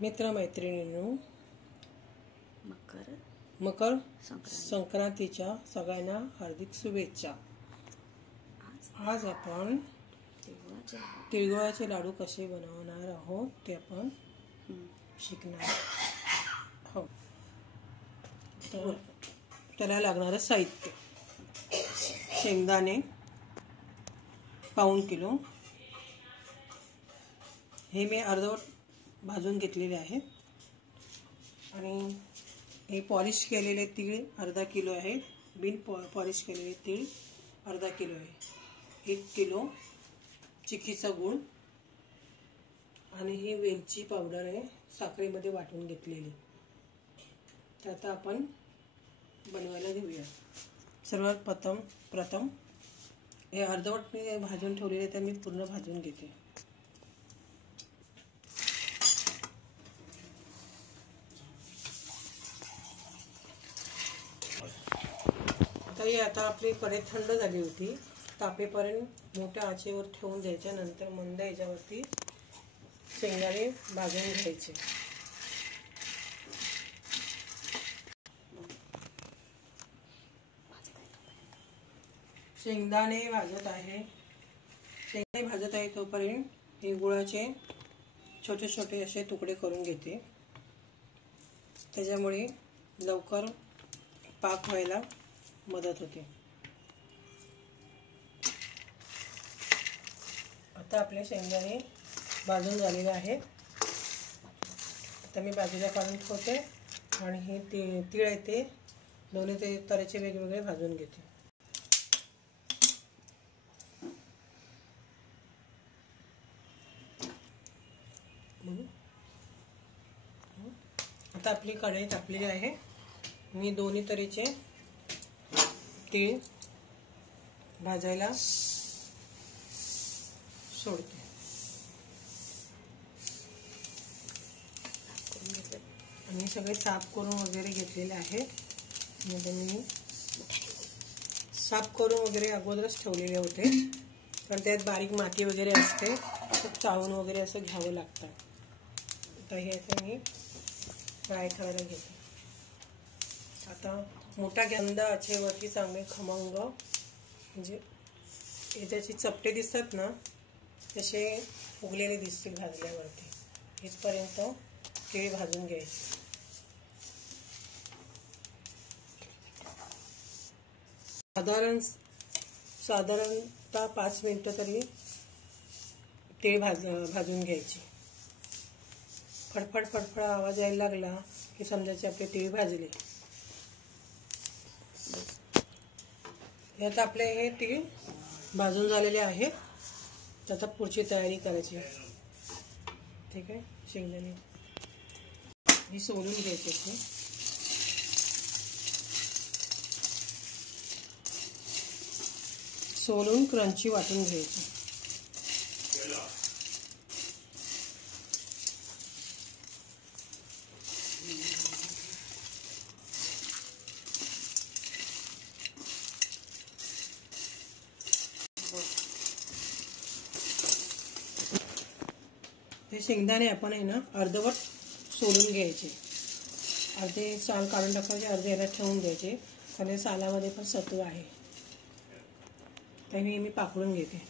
मित्रमैत्रिणींनो, मकर संक्रांतीच्या सगळ्यांना हार्दिक शुभेच्छा। आज आपण तिळगुळाचे लाडू कसे बनवणार आहोत ते आपण शिकणार आहोत। तर त्याला लागणारं साहित्य: शेंगदाणे पाऊण किलो, हे मी अर्धवट भाजून घेतलेले आहे, आणि हे पॉलिश केलेले तीळ अर्धा किलो आहे, बिन पॉलिश केलेले तीळ अर्धा किलो आहे, 1 किलो चिकीचा गूळ, आणि ही वेलची पावडर आहे साखरेमध्ये वाटून घेतलेली। तर आता आपण बनवायला घेऊया। सर्वात प्रथम हे अर्धवट मी भाजून ठेवलेले तर मी पूर्ण भाजून घेते। आता आपली कढई थंड झाली होती, तापेपर्यंत मोठ्या आचेवर ठेवून द्यायच्या, नंतर मंद याच्यावरती शेंगदाणे भाजून घ्यायचे। शेंगदाणे भाजत आहे तोपर्यंत हे गुळाचे छोटे छोटे असे तुकडे करून घेते, त्याच्यामुळे लवकर पाक व्हायला मदत होते। आता आपले शेंगदाणे भाजून झालेले आहेत, आता मी बाजूला काढून ठेवते आणि हे तीळ आहे ते दोन्ही तऱ्हेचे वेगवेगळे भाजून घेते। आता आपली कढई तापलेली आहे, मी दोन्ही तऱ्हेचे तीळ भाजायला सोडते। आणि सगळे साफ करून वगैरे घेतलेले आहे, म्हणजे मी साफ करून वगैरे अगोदरच ठेवलेले होते, पण त्यात बारीक माती वगैरे असते, खूप चाळून वगैरे असं घ्यावं लागतं। तर हे असं मी फ्राय करायला घेते। आता मोठा गंध आचेवरती चांगले खमंग, म्हणजे याच्याची चपटे दिसतात ना तसे उगलेले दिसतील भाजल्यावरती, इथपर्यंत तीळ भाजून घ्यायचे। साधारणतः 5 मिनिटं तरी तीळ भाजून घ्यायचे। फडफड आवाज यायला लागला की समजायचे आपले तीळ भाजले। आता आपले हे तीळ भाजून झालेले आहे, तर आता पुढची तयारी करायची। ठीक आहे, शेंगदाणे हे सोलून घ्यायचे, सोलून क्रंची वाटून घ्यायची। हे शेंगदाणे आपण आहे ना अर्धवट सोलून घ्यायचे, अर्धे साल काढून टाकायचे, अर्धे याला ठेवून द्यायचे, कारण सालामध्ये पण सत्व आहे। तर मी पाकडून घेते।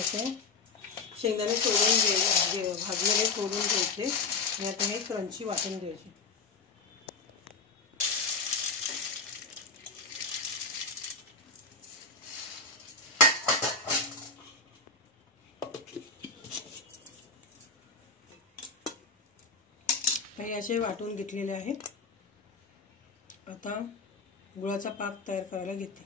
असे शेंगदाणे सोडून भाजलेले सोडून घ्यायचे आणि आता हे क्रंची वाटून घ्यायचे. हे असे वाटून घेतलेले आहेत. आता गुळाचा पाक तयार करायला घेते.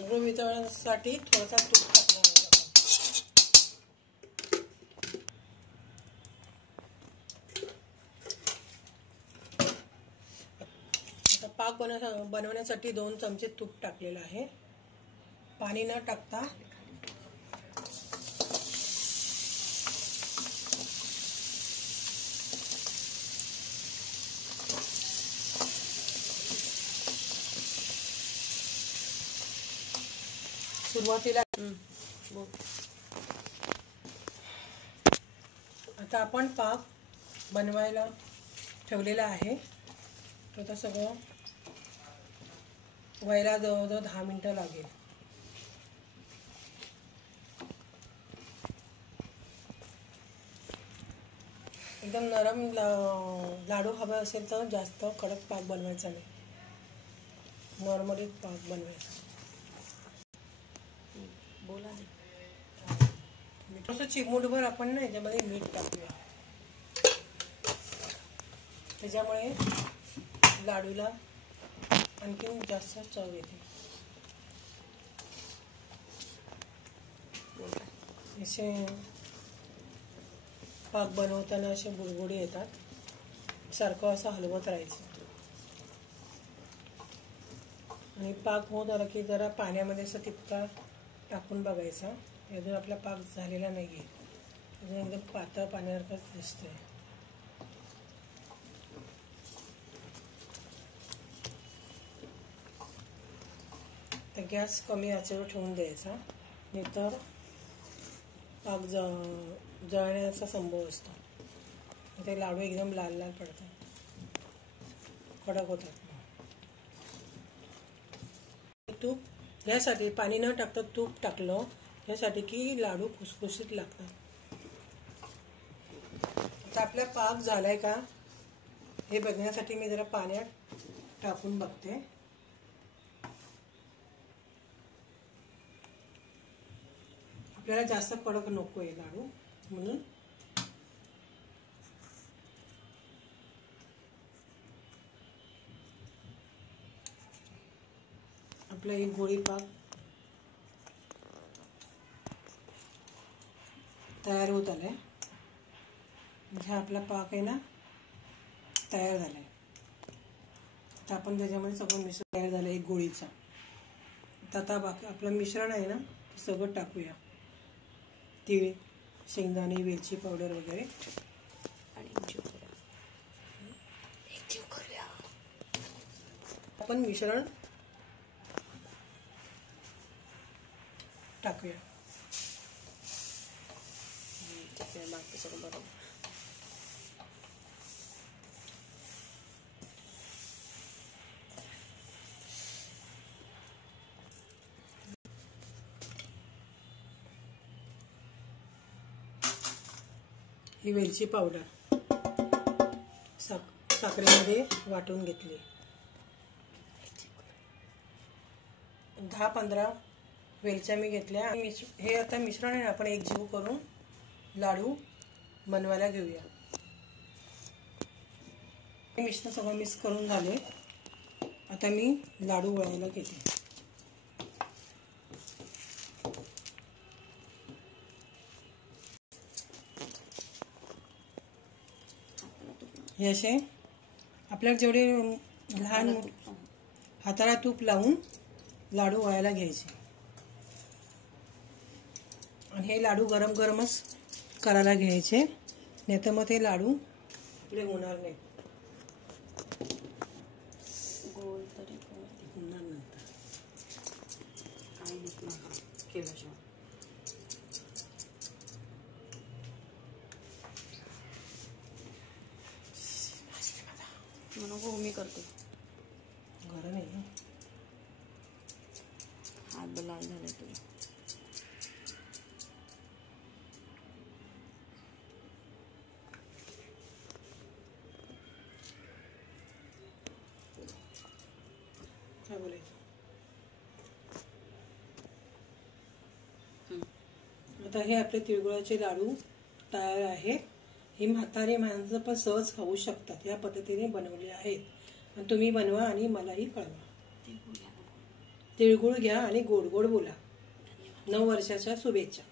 गुळ वितळण्यासाठी थोडासा तूप टाकणार आहे. आता पाक बनवण्यासाठी 2 चमचे तूप टाकलेलं आहे. पाणी न टाकता सुरुवातीला आता आपण पाक बनवायला ठेवलेला आहे. तर आता सगळं व्हायला जवळजवळ 10 मिनिटं लागेल. एकदम नरम लाडू हवा असेल तर जास्त कडक पाक बनवायचा नाही, नॉर्मली पाक बनवायचा. बोला नाही थोडंसं चिमूटभर आपण ना याच्यामध्ये मीठ टाकूया. त्याच्यामुळे लाडूला आणखीन जास्त चव येते. असे पाक बनवताना असे बुडबुडे येतात, सारखं असं हलवत राहायचं. आणि पाक होत आला की जरा पाण्यामध्ये असं टिपका टाकून बघायचा. अजून आपला पाक झालेला नाही आहे, अजून एकदम पातळ पाण्यासारखंच दिसतंय. तर गॅस कमी आचेवर ठेवून द्यायचा, नाहीतर पाक जळण्याचा संभव असतो. ते लाडू एकदम लाल लाल पडतात, कडक होतात. तूप यासाठी पाणी न टाकता तूप टाकलं यासाठी की लाडू खुसखुशीत लागतात. आता आपला पाक झालाय का हे बघण्यासाठी मी जरा पाण्यात टाकून बघते. आपल्याला जास्त कडक नको आहे लाडू, म्हणून आपला एक गोळी पाक तयार होत आलाय. म्हणजे आपला पाक आहे ना तयार झालाय. आता आपण त्याच्यामध्ये सगळं मिश्रण तयार झालं एक गोळीचा. आता बाकी आपलं मिश्रण आहे ना सगळं टाकूया. तीळ, शेंगदाणे, वेलची पावडर वगैरे आपण मिश्रण टाकूया. बाकी सगळं बरोबर. ही वेलची पावडर साखरेमध्ये वाटून घेतली. 10-15 वेलच्या मी घेतल्या. हे आता मिश्रण आहे आपण एकजीव करून लाडू बनवायला घेऊया. हे मिश्रण सगळं मिक्स करून झाले. आता मी लाडू वळायला घेते. हे असे आपल्याला जेवढे लहान हाताला तूप लावून लाडू वळायला घ्यायचे. आणि हे लाडू गरम गरमच करायला घ्यायचे, नाही तर मग ते लाडू आपले होणार नाही. गोल तरी होणार नंतर काय केल्याशिवाय. नको मी करते. घर नाही हात लाल झाले तुझे. आता हे आपले तिळगुळाचे लाडू तयार आहेत. हे म्हातारे माणसं पण सहज खाऊ शकतात. या पद्धतीने बनवले आहेत. आणि तुम्ही बनवा आणि मलाही कळवा. तिळगुळ घ्या आणि गोड गोड बोला. 9 वर्षाच्या शुभेच्छा.